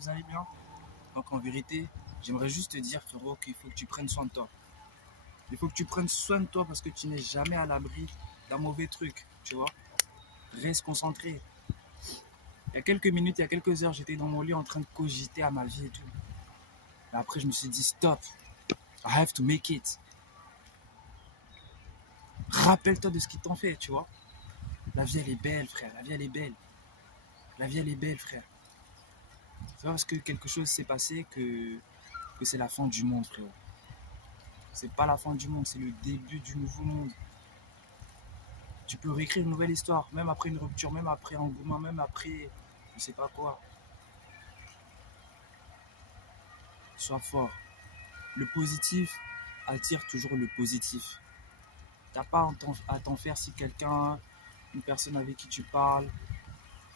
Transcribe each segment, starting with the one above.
vous allez bien? Donc en vérité, j'aimerais juste te dire, frérot, qu'il faut que tu prennes soin de toi. Il faut que tu prennes soin de toi parce que tu n'es jamais à l'abri d'un mauvais truc, tu vois. Reste concentré. Il y a quelques minutes, il y a quelques heures, j'étais dans mon lit en train de cogiter à ma vie et tout. Mais après, je me suis dit, stop, I have to make it. Rappelle-toi de ce qu'ils t'ont fait, tu vois. La vie, elle est belle, frère. La vie, elle est belle. La vie, elle est belle, frère. C'est pas parce que quelque chose s'est passé que c'est la fin du monde, frérot. C'est pas la fin du monde, c'est le début du nouveau monde. Tu peux réécrire une nouvelle histoire, même après une rupture, même après un engouement, même après je sais pas quoi. Sois fort. Le positif attire toujours le positif. T'as pas à t'en faire si quelqu'un, une personne avec qui tu parles,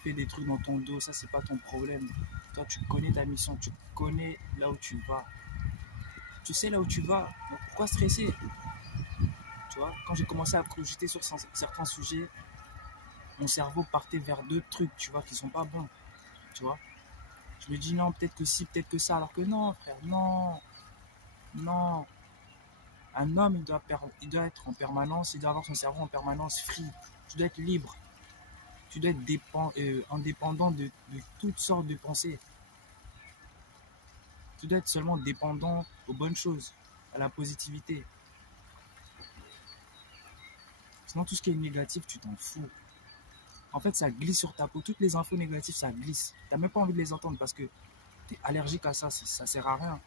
fait des trucs dans ton dos, ça c'est pas ton problème. Toi tu connais ta mission, tu connais là où tu vas. Tu sais là où tu vas, donc pourquoi stresser? Tu vois, quand j'ai commencé à cogiter sur certains sujets, mon cerveau partait vers d'autres trucs, tu vois, qui sont pas bons, tu vois. Je me dis non, peut-être que si, peut-être que ça, alors que non, frère, non, non. Un homme, il doit être en permanence, il doit avoir son cerveau en permanence free. Tu dois être libre, tu dois être indépendant de toutes sortes de pensées. Tu dois être seulement dépendant aux bonnes choses, à la positivité. Sinon, tout ce qui est négatif, tu t'en fous. En fait, ça glisse sur ta peau. Toutes les infos négatives, ça glisse. Tu n'as même pas envie de les entendre parce que tu es allergique à ça. Ça sert à rien.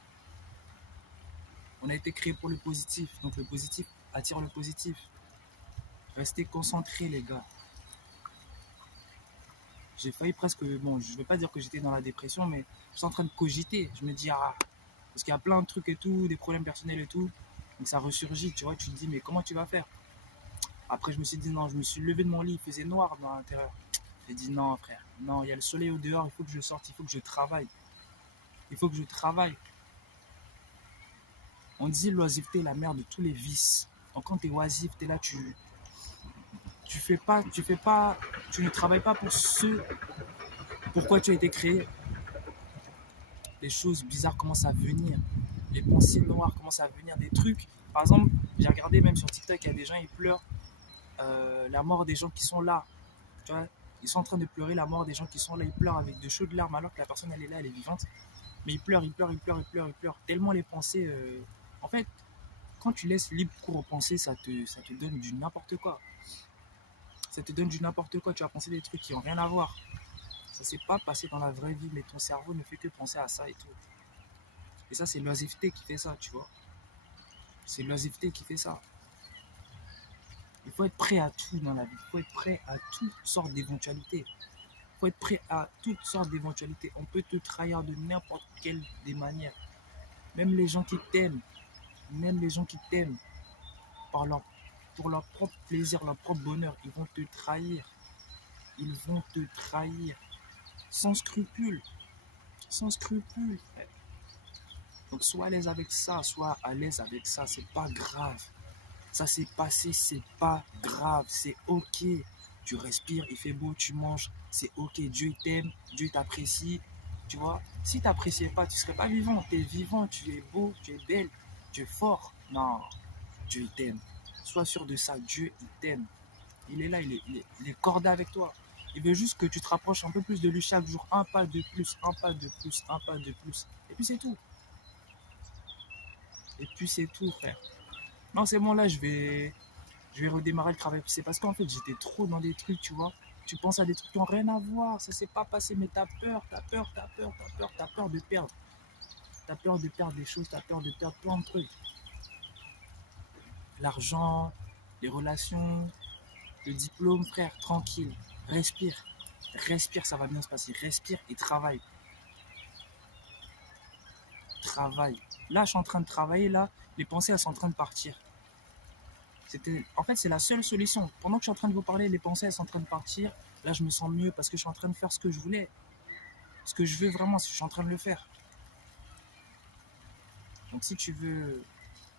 On a été créé pour le positif. Donc le positif attire le positif. Restez concentrés, les gars. J'ai failli presque... Bon, je ne vais pas dire que j'étais dans la dépression, mais je suis en train de cogiter. Je me dis, ah, parce qu'il y a plein de trucs et tout, des problèmes personnels et tout. Donc ça ressurgit, tu vois. Tu te dis, mais comment tu vas faire? Après, je me suis dit, non, je me suis levé de mon lit. Il faisait noir dans l'intérieur. J'ai dit, non, frère. Non, il y a le soleil au dehors. Il faut que je sorte. Il faut que je travaille. Il faut que je travaille. On dit l'oisiveté est la mère de tous les vices. Donc quand tu es oisif, tu es là, tu ne travailles pas pour ce pourquoi tu as été créé. Les choses bizarres commencent à venir. Les pensées noires commencent à venir. Des trucs. Par exemple, j'ai regardé même sur TikTok, il y a des gens, ils pleurent la mort des gens qui sont là. Tu vois, ils sont en train de pleurer la mort des gens qui sont là. Ils pleurent avec de chaudes larmes alors que la personne, elle est là, elle est vivante. Mais ils pleurent, ils pleurent, ils pleurent, ils pleurent, ils pleurent. Tellement les pensées... En fait, quand tu laisses libre cours aux pensées, ça te donne du n'importe quoi. Ça te donne du n'importe quoi. Tu vas penser des trucs qui n'ont rien à voir. Ça ne s'est pas passé dans la vraie vie, mais ton cerveau ne fait que penser à ça et tout. Et ça, c'est l'oisiveté qui fait ça, tu vois. C'est l'oisiveté qui fait ça. Il faut être prêt à tout dans la vie. Il faut être prêt à toutes sortes d'éventualités. Il faut être prêt à toutes sortes d'éventualités. On peut te trahir de n'importe quelle des manières. Même les gens qui t'aiment, même les gens qui t'aiment, pour leur propre plaisir, leur propre bonheur, ils vont te trahir. Ils vont te trahir. Sans scrupule. Sans scrupule, frère. Donc sois à l'aise avec ça, sois à l'aise avec ça, c'est pas grave. Ça s'est passé, c'est pas grave, c'est ok. Tu respires, il fait beau, tu manges, c'est ok. Dieu t'aime, Dieu t'apprécie. Tu vois, si t'appréciais pas, tu serais pas vivant. Tu es vivant, tu es beau, tu es belle, tu es fort. Non, Dieu t'aime. Sois sûr de ça, Dieu il t'aime. Il est là, il est cordé avec toi. Il veut juste que tu te rapproches un peu plus de lui chaque jour. Un pas de plus, un pas de plus, un pas de plus. Et puis c'est tout. Et puis c'est tout, frère. Non, c'est bon, là, je vais redémarrer le travail. C'est parce qu'en fait, j'étais trop dans des trucs, tu vois. Tu penses à des trucs qui n'ont rien à voir. Ça s'est pas passé, mais t'as peur, t'as peur, t'as peur, t'as peur, t'as peur de perdre. T'as peur de perdre des choses, t'as peur de perdre plein de trucs. L'argent, les relations, le diplôme, frère, tranquille. Respire. Respire, ça va bien se passer. Respire et travaille. Travaille. Là, je suis en train de travailler, là, les pensées, elles sont en train de partir. En fait, c'est la seule solution. Pendant que je suis en train de vous parler, les pensées, elles sont en train de partir. Là, je me sens mieux parce que je suis en train de faire ce que je voulais. Ce que je veux vraiment, je suis en train de le faire. Donc, si tu veux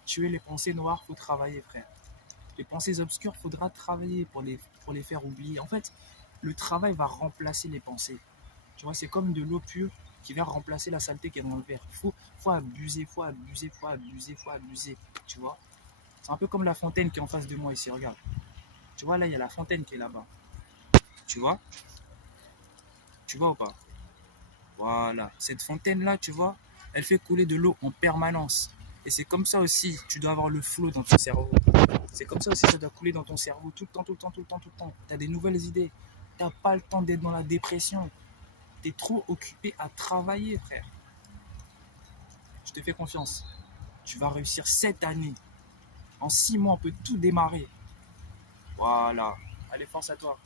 tuer les pensées noires, il faut travailler, frère. Les pensées obscures, il faudra travailler pour les faire oublier. En fait, le travail va remplacer les pensées. Tu vois, c'est comme de l'eau pure. qui vient remplacer la saleté qui est dans le verre. Faut abuser, faut abuser, faut abuser, faut abuser. Tu vois? C'est un peu comme la fontaine qui est en face de moi ici, regarde. Tu vois, là, il y a la fontaine qui est là-bas. Tu vois? Tu vois ou pas? Voilà. Cette fontaine-là, tu vois, elle fait couler de l'eau en permanence. Et c'est comme ça aussi, tu dois avoir le flow dans ton cerveau. C'est comme ça aussi, ça doit couler dans ton cerveau tout le temps, tout le temps, tout le temps, tout le temps. Tu as des nouvelles idées. Tu n'as pas le temps d'être dans la dépression. Tu es trop occupé à travailler, frère. Je te fais confiance. Tu vas réussir cette année. En 6 mois, on peut tout démarrer. Voilà. Allez, force à toi.